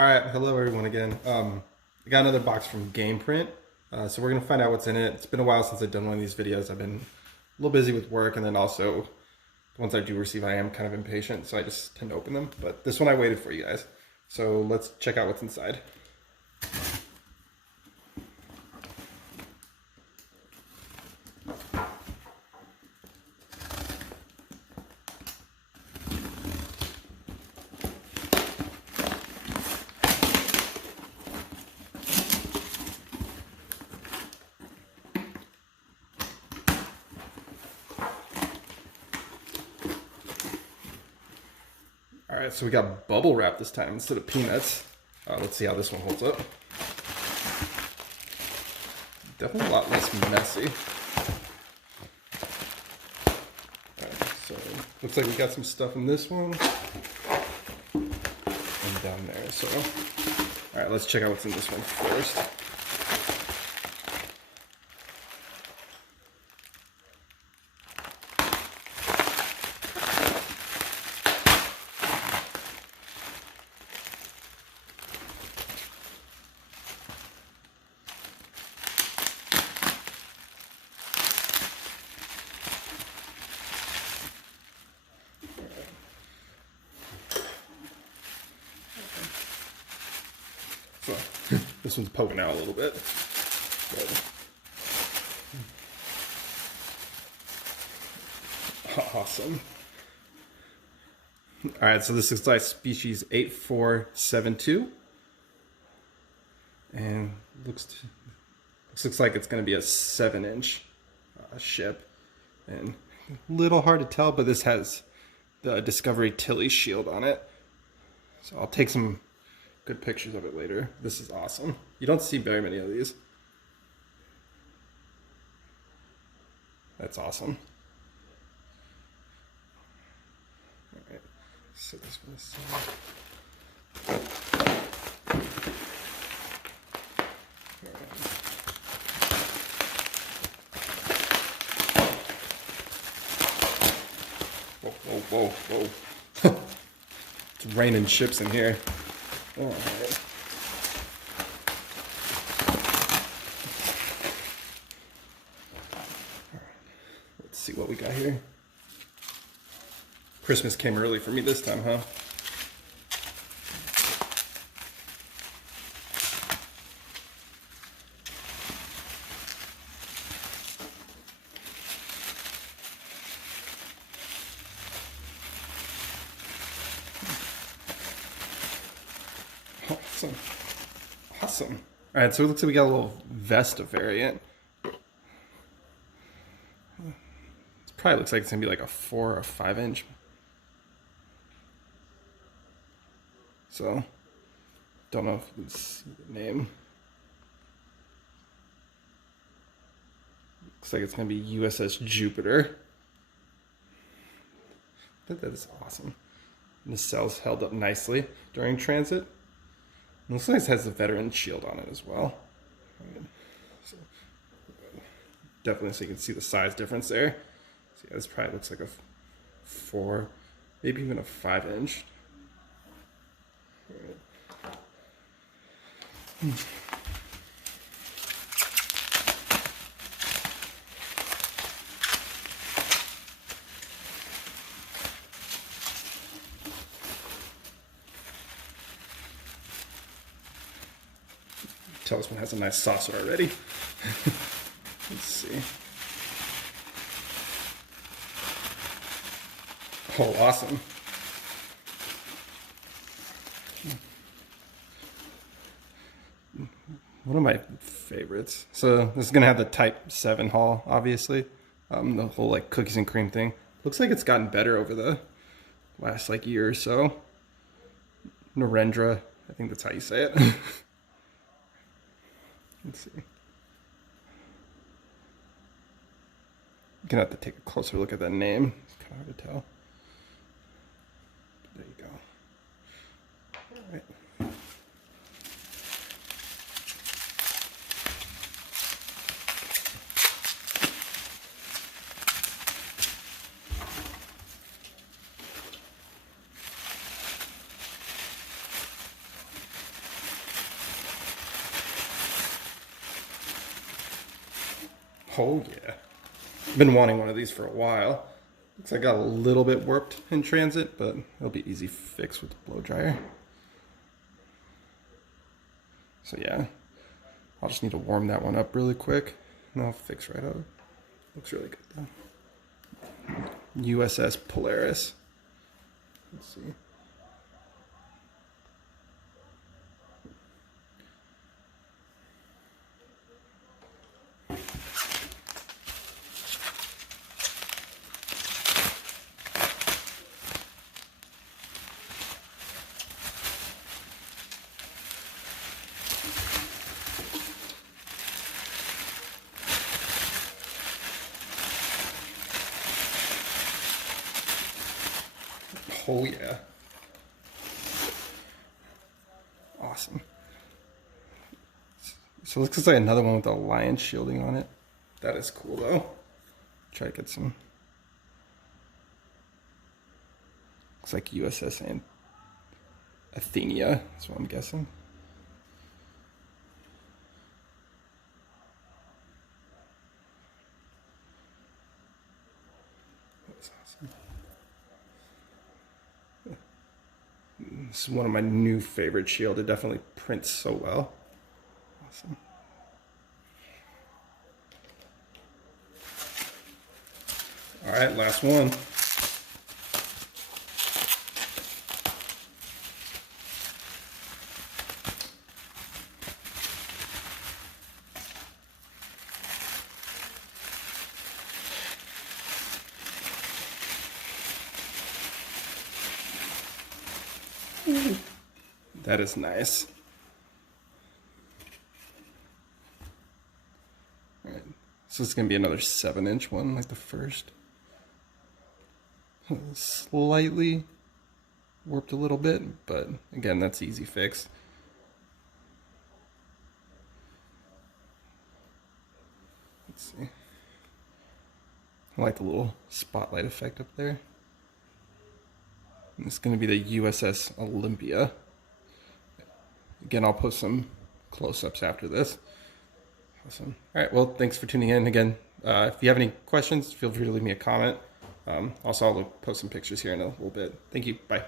All right, hello everyone again. I got another box from GamePrint, so we're gonna find out what's in it. It's been a while since I've done one of these videos. I've been a little busy with work, and then also once I do receive, I am kind of impatient, so I just tend to open them. But this one I waited for you guys, so let's check out what's inside. All right, so we got bubble wrap this time instead of peanuts. Let's see how this one holds up. Definitely a lot less messy. All right, so looks like we got some stuff in this one and down there. So, all right, let's check out what's in this one first. So, this one's poking out a little bit. Awesome. All right, so this is like species 8472, and looks like it's going to be a 7-inch ship, and a little hard to tell, but this has the Discovery Tilly shield on it. So I'll take some good pictures of it later. This is awesome. You don't see very many of these. That's awesome. All right, set this one aside. Whoa, whoa, whoa, whoa. It's raining ships in here. All right. Let's see what we got here. Christmas came early for me this time, huh? Awesome. Awesome. All right, so it looks like we got a little Vesta variant. It probably looks like it's gonna be like a 4 or 5-inch. So, don't know if you can see the name. Looks like it's gonna be U.S.S. Jupiter. I think that is awesome. And the cell's held up nicely during transit. It looks like it has the veteran shield on it as well. So, definitely, so you can see the size difference there. So yeah, this probably looks like a 4, maybe even a 5-inch. Tell this one has a nice saucer already. Let's see. Oh, awesome. One of my favorites. So this is gonna have the Type 7 hull, obviously. The whole like cookies and cream thing. Looks like it's gotten better over the last like year or so. Narendra, I think that's how you say it. Let's see. You're gonna have to take a closer look at that name. It's kind of hard to tell. There you go. All right. Oh yeah. Been wanting one of these for a while. Looks like I got a little bit warped in transit, but it'll be easy fix with the blow dryer. So yeah, I'll just need to warm that one up really quick and I'll fix right up. Looks really good though. U.S.S. Polaris. Let's see. Oh yeah. Awesome. So it looks like another one with the lion shielding on it. That is cool though. Try to get some. Looks like U.S.S. and Athena, that's what I'm guessing. That's awesome. This is one of my new favorite shield. It definitely prints so well. Awesome. All right, last one. That is nice. All right, so it's gonna be another 7-inch one, like the first. Slightly warped a little bit, but again, that's easy fix. Let's see. I like the little spotlight effect up there. And it's going to be the U.S.S. Olympia. Again, I'll post some close-ups after this. Awesome. All right, well, thanks for tuning in. Again, if you have any questions, feel free to leave me a comment. Also, I'll post some pictures here in a little bit. Thank you. Bye.